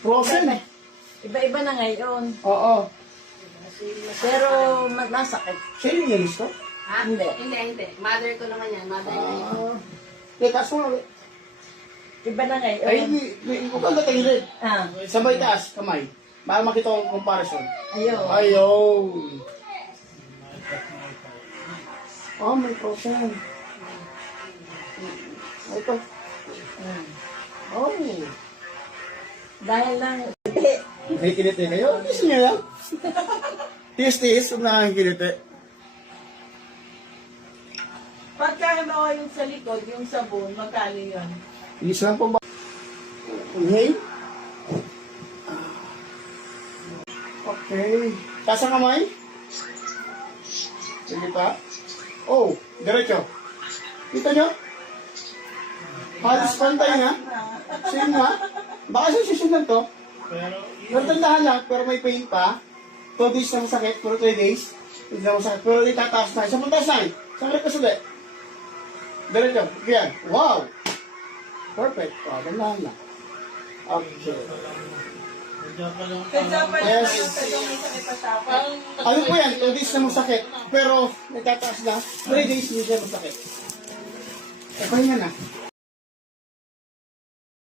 Frozen. Iba-iba na ngayon. Oo. Pero nasakit. Siya yung nilis ko? Ha? Hindi. Hindi. Mother ko naman yan. Mother ko yan. Taas mo ulit. Iba na ngayon. Ay, huwag kang tagilid. Ah, Sabay taas, kamay. Para makita ko ang comparison. ayun. Ayun. Oh, may frozen. Ito. Oh. Dahil lang, May kiliti kayo? Tiis niyo lang. Tiis, huwag na kang kiliti. pagka halimbawa yung sa likod, yung sabon, magkano yun? Tiis lang po ba? Inhale. Okay. Taas ang kamay. Sige pa. Oh, diretso. Kita nyo? Halos pantay na. Same nga. Baka sa susunod to. Pero tandahan lang, pero may pain pa. 2 days na masakit, pero 3 days. Hindi na masakit, pero itataas na. Isang puntas na. Sakit ka sulit. Diretso. Yan. Wow! Perfect. Tandahan lang. Okay. Kaya pa Yes. yung may sakit pa sa akin. Ano po yan? 2 days na masakit, pero nagtataas na. 3 days hindi siya masakit. Eh, pahinga na.